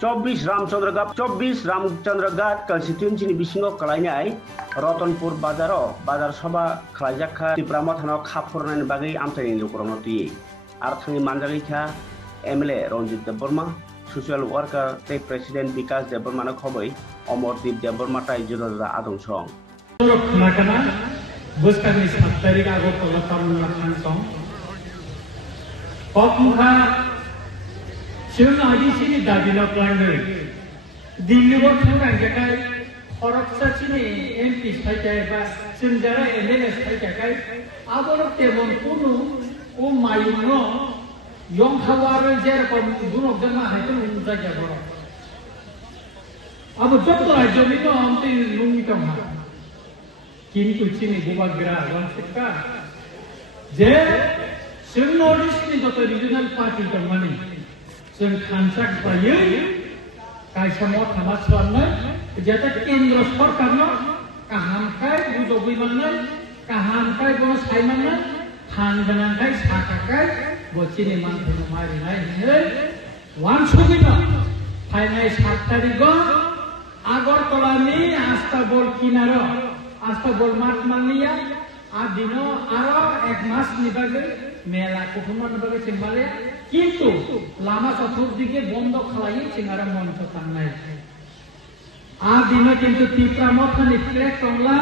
चौबीस रामचंद्र घाट कन्स्टिट्युएन्सी बिसिङाव खालायनाय रतनपुर बाजार सभा खालायजाखा त्रिपुरा मथानाव खाफरनायनि बागै आमथायनि लोकरावनो तुयै आरो थांनि मानजागैखा MLA Ranjit Debbarma social worker ते प्रेसिडेंट विकास देबबर्मानो खबै अमरदीप देबबर्मा ताइ जुदा आदं सं खोनाखाना बोसोरनि 7 तारिख आगरतला तामुलनाथ थांसं पकमुखा जों आदिसिनि दाबिना प्लांगै दिल्लीआव थांनांगैखाय खरकसासिनि एमपि साइथाय बा जों जारा एमएलए साइथाय आबर तेमन कुनु ओ मायुनो यंखावारो जेरकम गुनक जमा हायतो जायगा बरो अब जत राज्यनिनो आमते लुंगितम किन्तु चिनि गोबाग्रा वंशका जे जों नर्थ इस्टनि जत रिजनल पार्टी दंमानि जों खानसाक बायो कायसामाव थाना खालामनाय जेता केन्द्र सरकारनो काहामखाय बुजबैमाननाय काहामखाय बन सायमाननाय थानगोनांखाय साखाखाय बचिनि मानथायनो मारिनाय नै वानसुगिनो फायनाय 7 तारिखआव आगरतलानि आस्ताबल किनारो आस्ताबल माठ मानिया आदिनो आरो एक मासनि बागै मेला कुटुम्बनि बागै चिंबाले किन्तु लामा चतुर्दिके बन्द खालायो चिंगारा मन्थ थांनाय आदिनो किन्तु त्रिपुरा मथानि फ्लेग दंला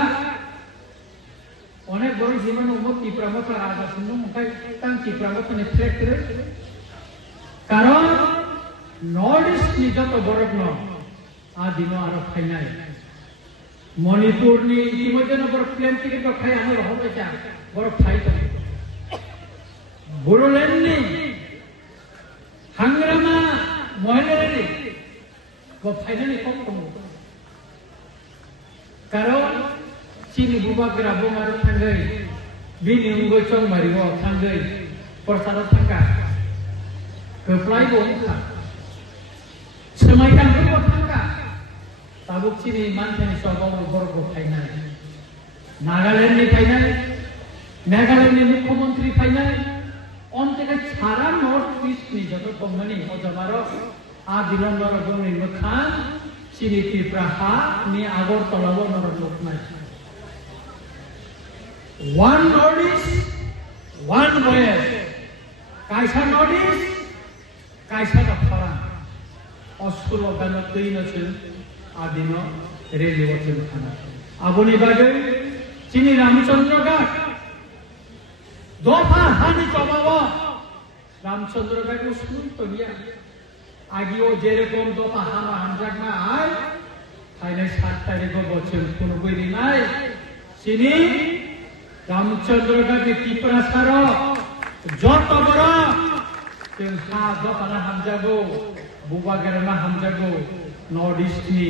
अनेक बड़ जीवन उमक त्रिपुरा मथा राजा सुनो ओमफ्राय तां त्रिपुरा मथानि फ्लेग करे कारण नर्थ इस्टनि जत बरफ न आदिनो आरो फायनाय मणिपुरनि इतिमध्येनो बरफ प्लेन टिकेट खाय आनो रहबायसा बरफ फायतो बोडोलेण्डनि हांग्रामा महिलानि फायनानै कम दङ कारण चिनि बुबाग्रा बमार थांगै बिनि उंगै चंमारियाव थांगै प्रसादाव थांगा गोप्लाय बंखा सोमायखांगौ थांगा ताबुक चिनि मानथानि सबाव बरफ फायनाय नागालेण्डनि फायनाय मेघालयनि मुख्यमंत्री फायनाय अन्तेका सारा नर्थ इस्टनि जत कम्पानी अजमारो आदिनन्दर गंनि मोखां चिनि त्रिपुरा हानि आगरतलाव नरलोकनाय one north east one west कायसा नर्थ इस्ट कायसा दफारा अस्कुल गानो दैनोसो आदिनो रेलवेजों थाना आबुनि बागै चिनि रामचंद्र घाट दफा हानि जबाब रामचंद्र घाट स्कुल तो गया आगियो जेरकम दफा हामा हामजागना आय फायनाय 7 तारिख बचन कुनु गइरिनाय चिनि रामचंद्र घाट त्रिपुरा सार जत बड़ जों हा दफाना हामजागौ बुबागेरना हामजागौ नर्थ इस्टनि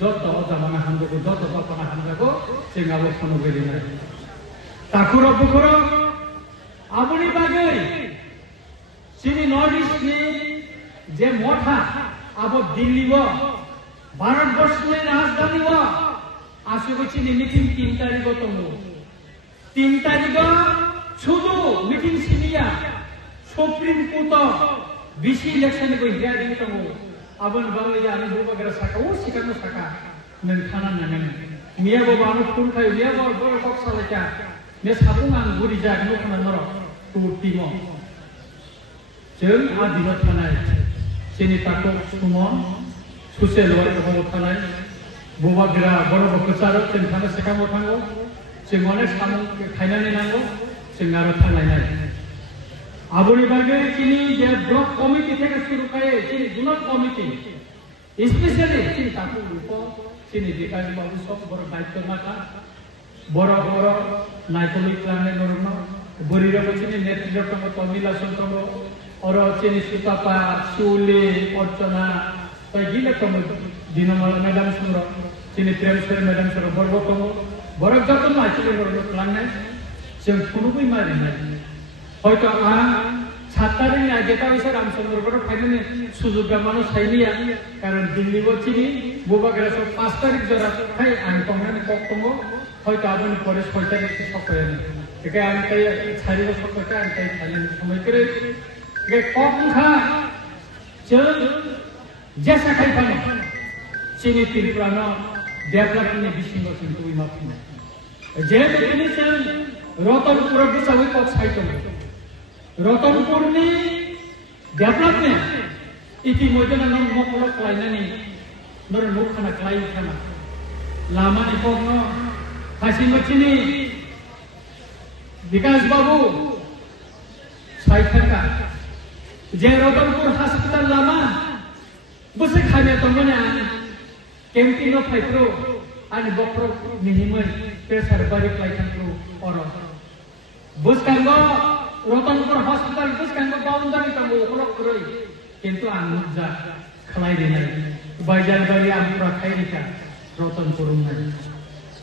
जत अजामाना हामजागौ जत दफाना हामजागौ जोंहाबो कुनु गइरिनाय ताकुर बुकुर आबुनि बागै चिनि नर्थ इस्टनि जे मठा अब दिल्लीव भारतवर्षनि राजधानीव आसुगो चिनि मिटिं 3 तारिख दङ 3 तारिख सुदु मिटिं सिनिया सुप्रीम कोर्ट बिसि इलेक्शन को हियारिं दङ आबन बांगै आनि बुबाग्रा साका ओ सिकानो साका नों थाना नों मियाबो बानो फुल थायो मियाबो बर बक सालायका ने साबुं आं गुरि जागनो खोनानो तुर्तिमो जों आदिनो थानाय चिनि ताको सुमन सुसेल वर्कर थानाय बुबाग्रा बर बकसार जों थाना सेकामो थांगौ जों अनेक सामुं खायनानै नांगौ जों आरो थांलायनाय आबुनि बागै चिनि जे ब्लक कमिटि থেকে শুরু করে চিনি গুণক কমিটি স্পেশালি চিনি তাকু রূপ চিনি বিকাশ বাবু সব বড় দায়িত্ব নাকা বড় বড় নাইকলিক প্লানে নরম বরিরব চিনি নেতৃত্ব তমিলা সন্তম और चिनि सुतापा सुले अर्चना तगिले कम दिनमाला मैडम सुरो चिनि प्रेमसर मैडम सुरो बरबतम बरक जतन आइसले बरक प्लाननाय जों खुनुबै मारिनाय হয়তো आ 7 तारिखनि आगेता इसे रामचंद्रगढ़ फाइनानि सुजुग गामानो साइलिया कारण दिल्लीबो चिनि बुबाग्रा सब 5 तारिख जरा फाय आं तंनानि कक्तमो হয়তো आबनि परे 6 तारिख सकायानि एके आं ताय सारिबो सकका आं ताय खालिनि समय करे के कखा जों jasa kai pano sini Tripura development bisingo sini mapina je ini sen Ratanpur bisawi kok saito Ratanpur ni development iti modena nang mokolo klainani nor mukhana klai khana lama ni pokno hasin machini Vikas Babu saitaka je Ratanpur hospital lama buse khane tongone campino phaipro ani bokro nihimai ke sarbari klaitan pro oro bus kango Ratanpur hospital bus kango boundary kango okro kroi kintu anujja khlai dinai bajar bari amra khairika Ratanpur nai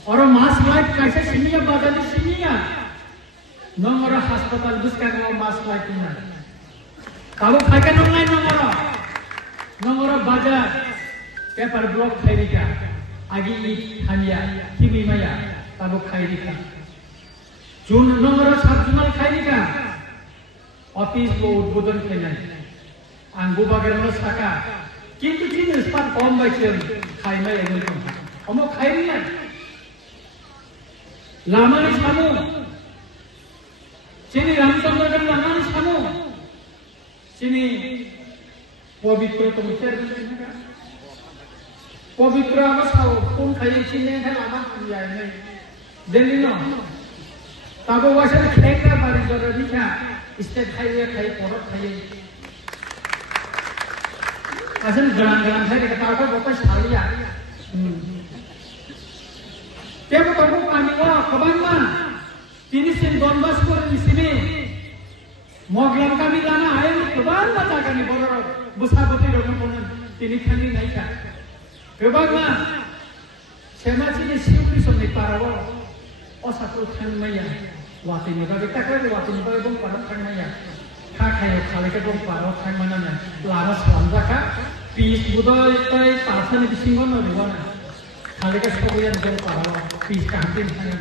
oro mass life kaise siniya badali siniya nomor hospital bus kango mass life nai kalu khaikan ngai nomor bajar paper block khairika agi hanya kimi maya kalu khairika Jun nomor sabjunal khairika office ko udbodon khainai anggo bagarno saka kintu jinis pat kom baichem khaimai emon omo khairina lamani samu sini Ramchandra lamani samu sini পবিত্র তোমার পবিত্র আমার Sao কোন খাইয়ে চিনে হ্যাঁ আমার যায় নাই দিল্লি না তাবো ওয়াসার খেকা বাড়ি জরে দিখা স্টেট হাইওয়ে খাই পরত খাইয়ে আসলে গ্রাম খাই তারপর বতা শালিয়া তেমন তবু আমি ওয়া কবান মা তিনি সেন দনবাস করে দিছিনে মগলাম কামি লানা আয় কবান মা জাগানি বড় Busaboti rokonan tini khani naika kebagma semachi ni siupi somni parawo osatu khan maya wati ni babe takre wati ni babe bong parat khan maya kha khayo khale ke bong parat khan manana lara slamja kha pis budoy tai pasani bisingo no ribana khale ke sobuyan bong parawo pis kantin khani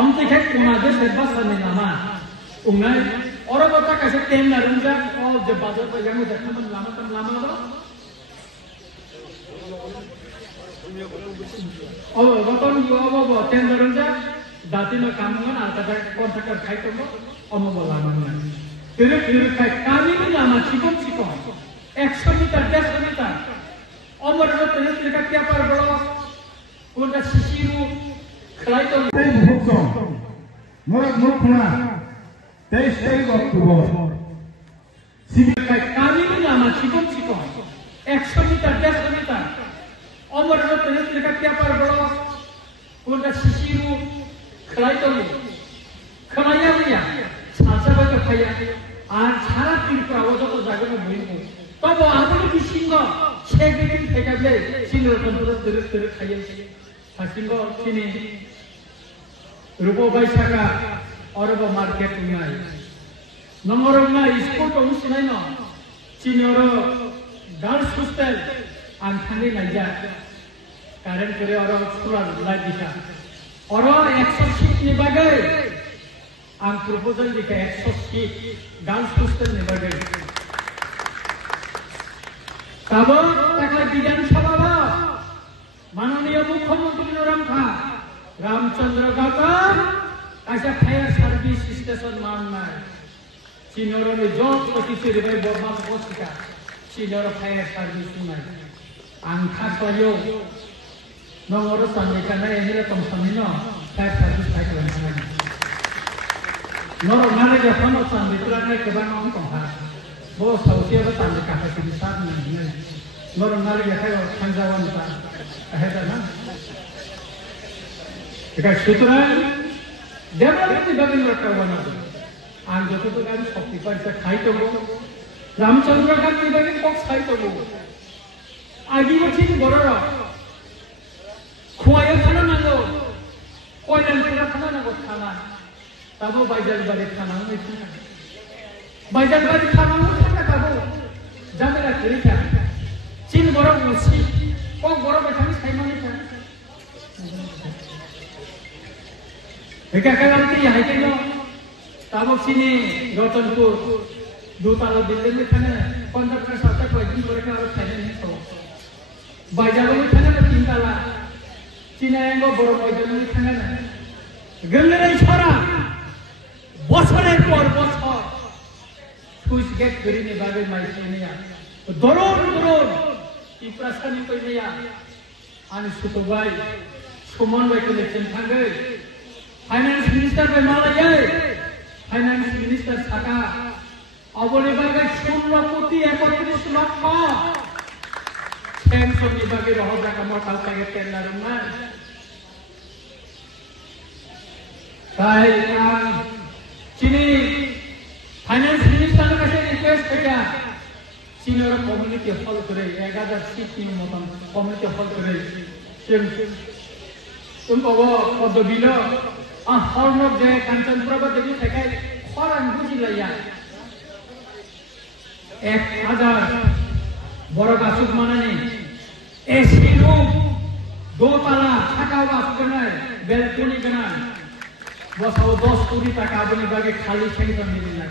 onte khe kunade sebasani nama ungai Orang kata kasih tem narunja, oh jebazar tu yang udah teman lama tu. Oh, betul juga, tem narunja, dati nak kamu kan, ada kontraktor kait tu, omo lama ni. Kira kait kami ni lama cikon, 100 meter, 100 meter. Omo orang tu ni dekat tiap hari berlalu, kunci sisiru, kait tu. Murat mukna. 23 Oktober kami ni lama cikon 100 meter 100 meter omor rote dekat tiap hari berlalu kunci sisiru khlai tu khlaya dia sasa baca kaya আর সারা ত্রিপুরা অযত জায়গায় বইবো তবে আমাদের বিসিংহ সেদিন থেকে গেলে সিংহ control করে খাইয়ে সিংহ চিনি রূপ বাইশাখা Orang bermarket tunai, nomor orang isport orang sini no, cina orang girls hostel, angkanya naja, karen kere orang sekolah lagi bisa, orang 100 seat ni bagai, ang proposal dika 100 seat girls hostel ni bagai, kamu tak lagi dan sahaja, Mananiya Mukhyamantri Ramchandra Gatar. Aisa fire service station manna sinoro ni job pati sirbai bormas bosika sinoro fire service sunai angka soyo nomoro samekana ehile tomsamino fire service kai kalan sanai noro nare ja kono samitra ne keban on tongha bo sautia ba tamde kaha sisat ni noro nare ja kai khanjawan ta aheta na eka sutra Development is very important. And the people are occupied the height of Ramchandra can be very box height of I give a thing borrow. Quiet Hanano, Quiet and Hanana was Hana. Tabo by the Baritana. By the Baritana, Tabo. Jamila Kirika. Chin borrow will see. Oh, borrow by Tamis. Jika kalian tidak hati tabok sini Ratanpur 2 tahun di sini kan kontraktor satu lagi mereka harus বাইজাবনি থাকা না তিনতলা চিনাঙ্গ বড় বাইজাবনি থাকা না গেলেই ছড়া বছরের পর বছর সুইচ গেট করিনি বাবে মাইসিনিয়া দরুন দরুন ইপ্রাসানি কইনিয়া আনি সুতবাই সুমন বাই ইলেকশন থাঙ্গে ফাইনান্স মিনিস্টার বাই মালায় ফাইনান্স মিনিস্টার থাকা অবলে বাবে 16,31 লক্ষ পেনশন বিভাগে রহজা কামর কালকে টেন্ডার না তাই চিনি ফাইনান্স মিনিস্টারের কাছে রিকোয়েস্ট এটা চিনের কমিউনিটি হল করে 1000 সিট নিয়ে মতন কমিউনিটি হল করে তুমি পদবিল হরনক যে কাঞ্চনপ্রভা দেবী থেকে খরান বুঝিলাইয়া 1000 বড় গাছুক মানানি এসি রুম দোতলা থাকাও গাছ কেনায় বেলকনি কেনায় বসাও 10 কোটি টাকা আপনি বাগে খালি সেটা মিলে না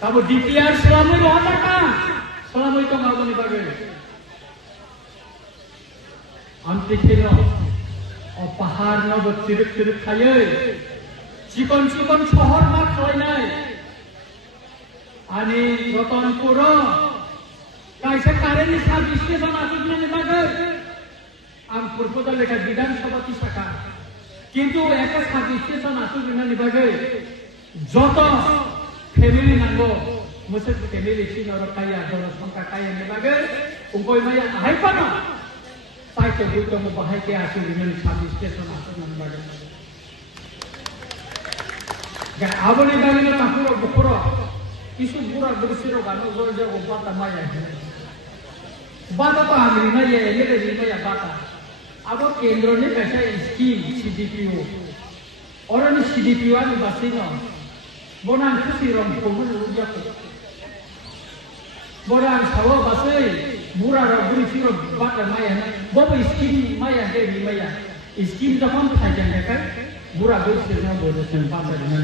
তবে ডিপিআর সালামই টাকা সালামই তো আপনি বাগে আমতে ছিল ও পাহাড় নব চিরক চিরক খাইয়ে চিকন চিকন শহর না খাই নাই আনি রতনপুর কাইসে কারেন্ট সার্ভিস স্টেশন আসুন বাগে আম পূর্বদা লেখা বিধানসভা কি শাখা কিন্তু একটা সার্ভিস স্টেশন আসুন বাগে যত ফ্যামিলি নাঙ্গো মুসে ফ্যামিলি সিনর কাইয়া জনসংখ্যা কাইয়া নেবাগে উঙ্কই মাইয়া হাইপানা তাইতে বুতম বাহাইকে আসুন সার্ভিস স্টেশন আসুন বাগে গা আবনি বাগে না তাপুরো বখরো কিছু বুড়া বুড়িরো গানো জয় বাতা মাইয়া বাতা তো আমি মাইয়া এলে মাইয়া বাতা আবো কেন্দ্রনে কাছে স্কিম সিডিপিও অরনি সিডিপিও আমি বাসিনো বনান খুশি রং কমন উজাকো বনান সাও বাসে বুড়া রা বুড়ি ছিল বাটা মায়া না বব স্কিম মায়া হে মায়া স্কিম যখন থাকেন দেখা বুড়া বুড়ি ছিল না বলেছেন বাটা না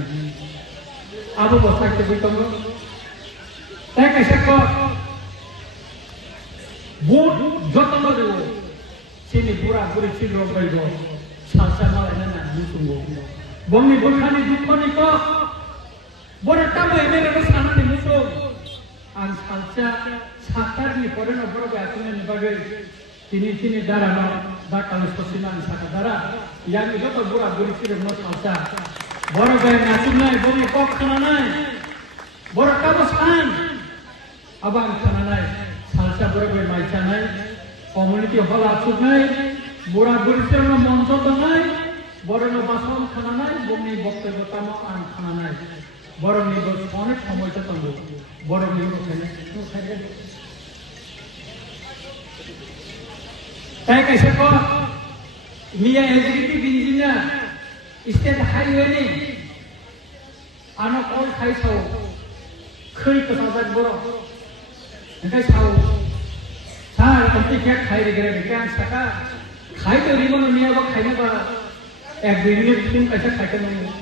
আবো বসাইতে বইতম তাই কাছে কো ভোট যতন দেব সিনি বুড়া বুড়ি ছিল বাইব সালসা মালা না মুসুঙ্গো বমি বখানি দুঃখনি কো বড় টাকা এনে রেখে সামনে মুসো আর সালসা সাতার নি পরে না বড় গাছনে নিবাগে তিনি দাঁড়ানো বা কালো সসিনা সাকা দাঁড়া ইয়ানি যত বুড়া বুড়ি ছিল মো সালসা বড় গায়ে নাচুন নাই বমি কক খানা নাই বড় টাকা সান আবার খানা নাই সালসা বড় গায়ে মাইছা নাই কমিউনিটি হল আসুক নাই বুড়া বুড়ি ছিল মঞ্চ তো নাই বড় বাসন খানা নাই বমি বক্তব্য তামো আন খানা নাই বড় নির্ভর অনেক সময় তো তঙ্গ বড় নির্ভর তাই कैसे को मिया एग्जीक्यूटिव इंजीनियर स्टेट हाईवे ने आनो कल खाइ छौ खै को साजाक बरो नकै छौ सार कति के खाइ रे गे के सका खाइ तो रिमन मिया बा खाइने बा एक दुई मिनट फिल्म कैसे खाइते नहीं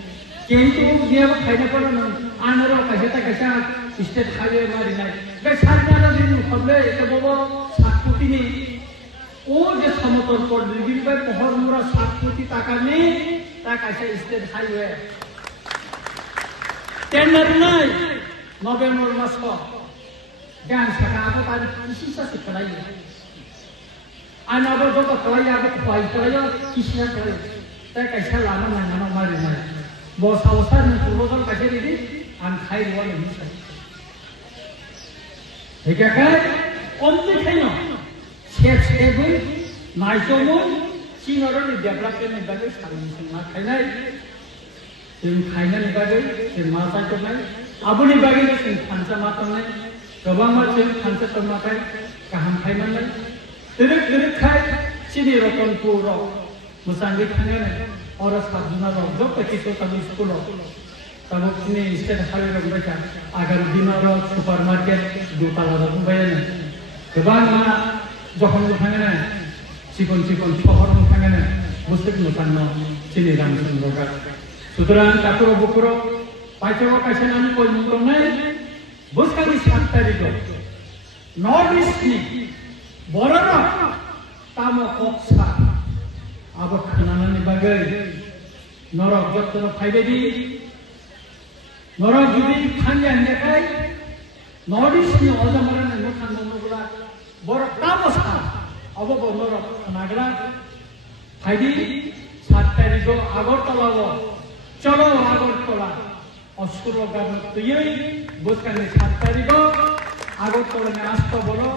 কিন্তু গিয়ে খাইতে পারো না আনারো কাছে কাছে স্টেট হাইওয়ে মারি নাই বে সারনারা দিন হবে এটা বড় 7 কোটি নেই ও যে সমতল পর দিন বাই পহর মুরা 7 কোটি টাকা নেই তা কাছে স্টেট হাইওয়ে টেন্ডার নাই নভেম্বর মাস কো গান সাকা আবো তার কৃষি চাষে করাই আনারো যত করাই আবো করাই কৃষি করে তা কাছে লানা না মারি নাই বস অবস্থা না পূর্বতন কাছে দিদি আমি খাই বলে মিশাই এটাকে অন্তে খাই না সেভেন নাইজমন চিনরনি ডেভেলপমেন্ট বাগে সার্ভিস না খাই নাই जों खायनानै बागै जों मा जायखौनाय आबुनि बागै जों खानसा मा खालामनाय गोबां मानसि खानसा खालामनाय गाहाम खायनानै दिनै खाय सिनि रतनपुराव मोसाङै थांनानै अरा साबजुनाराव जबखि ताबु स्कुलाव ताबु नि स्टेट हाइवे बायसा आगार दिनाराव सुपार मार्केट दुतालाराव बुंबायानो गोबां मा जखन थांनानै सिखन सिखन सहराव थांनानै बुस्थु मोसाङो सिनि रामचन्द्र সুতরাং কাকুর বুকুর পাইচাও কাছে আমি কই মুক্ত নাই বসকালি 7 তারিখ নর্থ ইস্ট নি বড়রা tamo koksa abo khananani bagai norok jotto phaibedi norok judi khanjan dekai nodisni ojamarane mukhan monogula bor tamo sa abo norok khanagra phaidi 7 তারিখ আগরতলা চলো আগরতলা অস্কুর গান তুই বোধ 7 তারিখ আগরতলা আসতে বলো